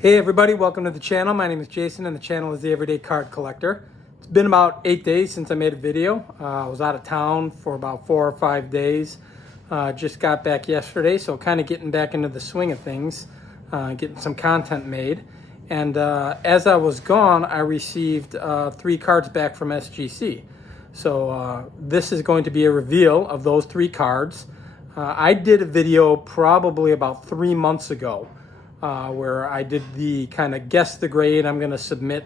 Hey everybody, welcome to the channel. My name is Jason and the channel is The Everyday Card Collector. It's been about 8 days since I made a video. I was out of town for about 4 or 5 days. Just got back yesterday, so kind of getting back into the swing of things, getting some content made. And as I was gone, I received 3 cards back from SGC. So this is going to be a reveal of those 3 cards. I did a video probably about 3 months ago where I did the kind of guess the grade. I'm going to submit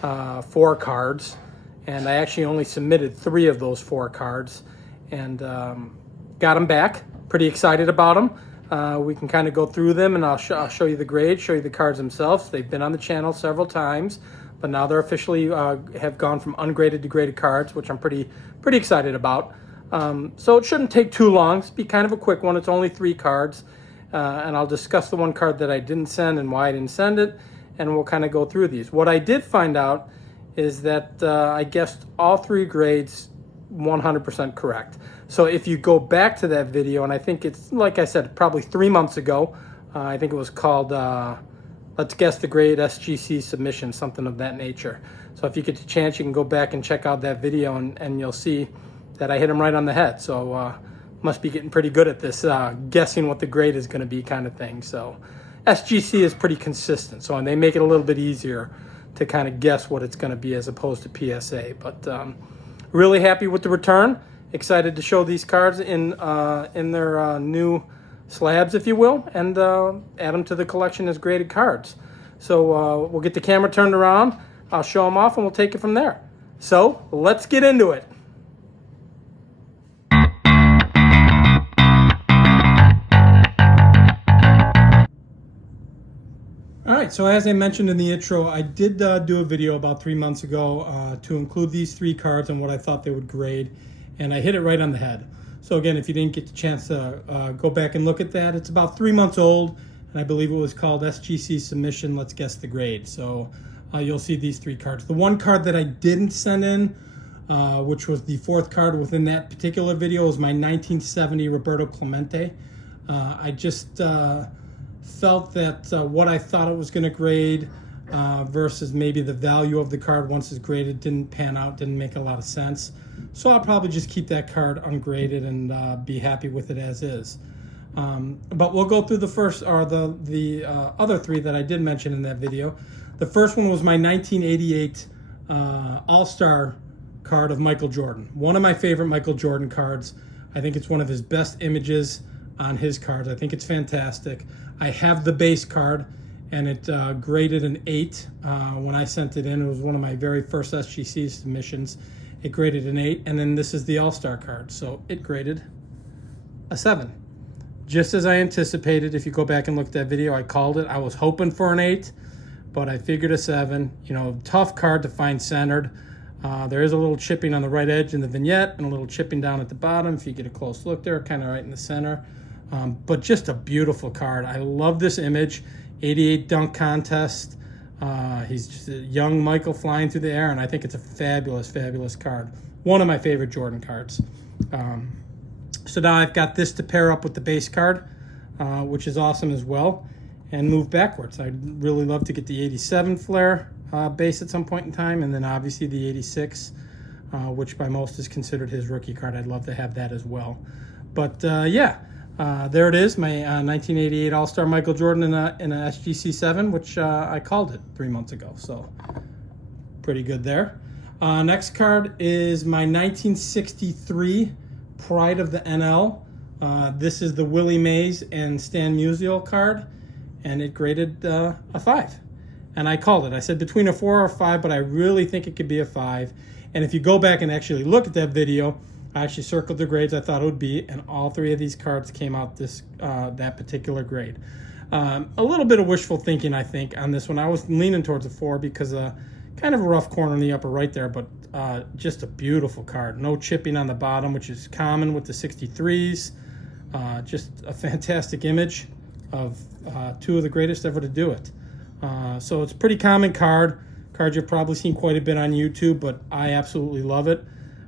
4 cards, and I actually only submitted 3 of those 4 cards, and got them back. Pretty excited about them. We can kind of go through them, and I'll show you the grade, show you the cards themselves. They've been on the channel several times, but now they're officially have gone from ungraded to graded cards, which I'm pretty excited about. So it shouldn't take too long. It's be kind of a quick one. It's only 3 cards. And I'll discuss the one card that I didn't send and why I didn't send it, and we'll kind of go through these. What I did find out is that I guessed all 3 grades 100% correct. So if you go back to that video, and I think it's, like I said, probably 3 months ago, I think it was called Let's Guess the Grade SGC Submission, something of that nature. So if you get the chance, you can go back and check out that video, and you'll see that I hit them right on the head. So must be getting pretty good at this guessing what the grade is going to be kind of thing. So SGC is pretty consistent, so they make it a little bit easier to kind of guess what it's going to be as opposed to PSA. But really happy with the return. Excited to show these cards in their new slabs, if you will, and add them to the collection as graded cards. So we'll get the camera turned around. I'll show them off, and we'll take it from there. So let's get into it. Alright, so as I mentioned in the intro, I did do a video about 3 months ago to include these 3 cards and what I thought they would grade, and I hit it right on the head. So again, if you didn't get the chance to go back and look at that, it's about 3 months old, and I believe it was called SGC Submission, Let's Guess the Grade. So you'll see these 3 cards. The one card that I didn't send in, which was the 4th card within that particular video, was my 1970 Roberto Clemente. I just felt that what I thought it was going to grade versus maybe the value of the card once it's graded didn't pan out, didn't make a lot of sense. So I'll probably just keep that card ungraded and be happy with it as is. But we'll go through the first, or the other 3 that I did mention in that video. The first one was my 1988 All-Star card of Michael Jordan. One of my favorite Michael Jordan cards. I think it's one of his best images on his cards. I think it's fantastic. I have the base card, and it graded an 8 when I sent it in. It was one of my very first SGC submissions. It graded an 8, and then this is the All-Star card, so it graded a 7. Just as I anticipated. If you go back and look at that video, I called it. I was hoping for an 8, but I figured a 7. You know, tough card to find centered. There is a little chipping on the right edge in the vignette and a little chipping down at the bottom. If you get a close look there, kind of right in the center. But just a beautiful card. I love this image. 88 dunk contest. He's just a young Michael flying through the air, and I think it's a fabulous card. One of my favorite Jordan cards. So now I've got this to pair up with the base card, which is awesome as well, and move backwards. I'd really love to get the 87 Flair base at some point in time, and then obviously the 86, which by most is considered his rookie card. I'd love to have that as well. But yeah. There it is, my 1988 All-Star Michael Jordan in a SGC 7, which I called it 3 months ago, so pretty good there. Next card is my 1963 Pride of the NL. This is the Willie Mays and Stan Musial card, and it graded a 5. And I called it. I said between a 4 or a 5, but I really think it could be a 5. And if you go back and actually look at that video, I actually circled the grades I thought it would be, and all 3 of these cards came out that particular grade. A little bit of wishful thinking, I think, on this one. I was leaning towards a 4 because kind of a rough corner in the upper right there, but just a beautiful card. No chipping on the bottom, which is common with the 63s. Just a fantastic image of 2 of the greatest ever to do it. So it's a pretty common card. Card you've probably seen quite a bit on YouTube, but I absolutely love it.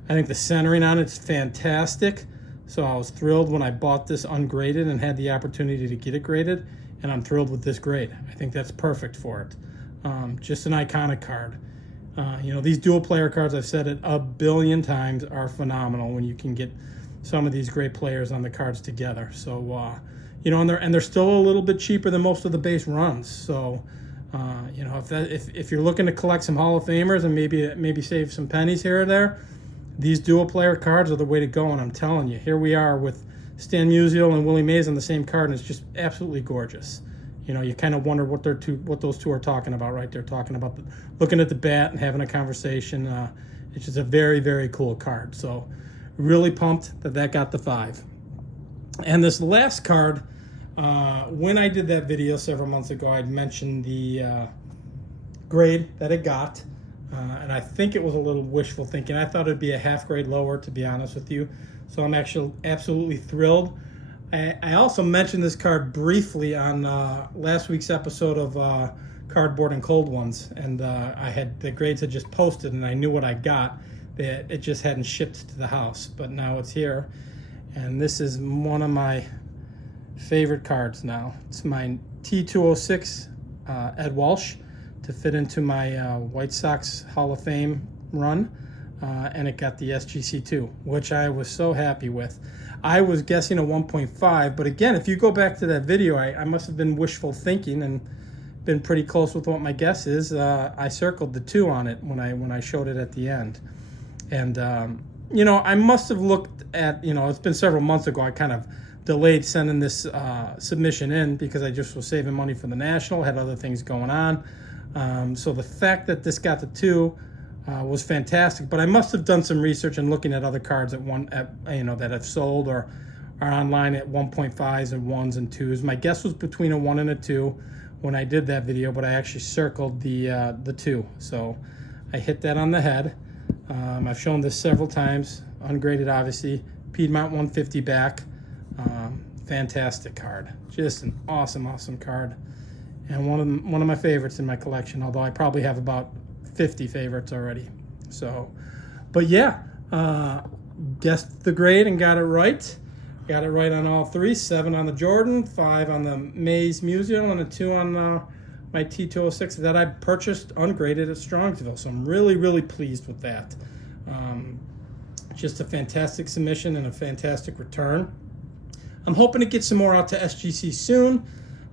I think the centering on it's fantastic. So I was thrilled when I bought this ungraded and had the opportunity to get it graded. and I'm thrilled with this grade. I think that's perfect for it. Just an iconic card. You know, these dual player cards, I've said it a billion times, are phenomenal when you can get some of these great players on the cards together. So, you know, and they're still a little bit cheaper than most of the base runs. So, you know, if you're looking to collect some Hall of Famers and maybe save some pennies here or there, these dual player cards are the way to go. And I'm telling you, here we are with Stan Musial and Willie Mays on the same card, and it's just absolutely gorgeous. You know, you kind of wonder what those two are talking about, right? They're talking about looking at the bat and having a conversation. It's just a very, very cool card. So really pumped that got the 5. And this last card, when I did that video several months ago, I'd mentioned the grade that it got. And I think it was a little wishful thinking. I thought it'd be a half grade lower, to be honest with you. So I'm actually absolutely thrilled. I also mentioned this card briefly on last week's episode of Cardboard and Cold Ones, and the grades had just posted, and I knew what I got. It just hadn't shipped to the house, but now it's here, and this is one of my favorite cards now. It's my T206 Ed Walsh to fit into my White Sox Hall of Fame run, and it got the SGC 2, which I was so happy with. I was guessing a 1.5, but again, if you go back to that video, I must have been wishful thinking and been pretty close with what my guess is. I circled the 2 on it when I showed it at the end. And, you know, I must have looked at, you know, it's been several months ago, I kind of delayed sending this submission in because I just was saving money for the National, had other things going on. So the fact that this got the 2 was fantastic, but I must have done some research and looking at other cards that have sold or are online at 1.5s and 1s and 2s. My guess was between a 1 and a 2 when I did that video, but I actually circled the 2, so I hit that on the head. I've shown this several times, ungraded obviously, Piedmont 150 back. Fantastic card, just an awesome card, and one of my favorites in my collection, although I probably have about 50 favorites already. So, but yeah, guessed the grade and got it right. Got it right on all 3. 7 on the Jordan, 5 on the Mays Musial, and a 2 on my T206 that I purchased ungraded at Strongsville. So I'm really pleased with that. Just a fantastic submission and a fantastic return. I'm hoping to get some more out to SGC soon.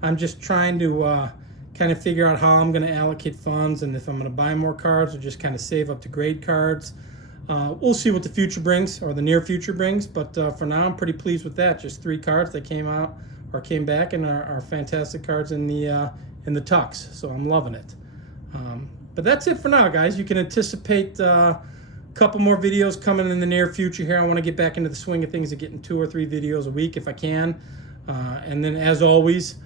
I'm just trying to kind of figure out how I'm going to allocate funds and if I'm going to buy more cards or just kind of save up to grade cards. We'll see what the future brings, or the near future brings, but for now I'm pretty pleased with that. Just 3 cards that came out or came back and are fantastic cards in the Tux, so I'm loving it. But that's it for now, guys. You can anticipate a couple more videos coming in the near future here. I want to get back into the swing of things of getting 2 or 3 videos a week if I can. And then as always,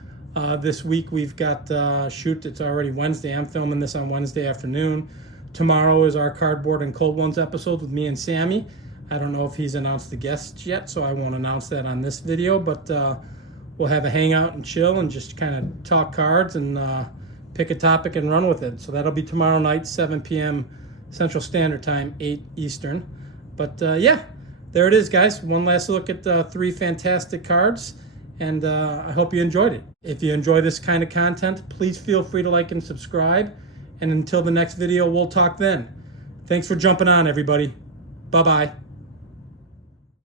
this week we've got it's already Wednesday. I'm filming this on Wednesday afternoon. Tomorrow is our Cardboard and Cold Ones episode with me and Sammy. I don't know if he's announced the guests yet, so I won't announce that on this video, but we'll have a hangout and chill and just kind of talk cards and pick a topic and run with it. So that'll be tomorrow night, 7 p.m. Central Standard Time, 8 Eastern. But yeah, there it is, guys. One last look at 3 fantastic cards. And I hope you enjoyed it. If you enjoy this kind of content, please feel free to like and subscribe. And until the next video, we'll talk then. Thanks for jumping on, everybody. Bye-bye.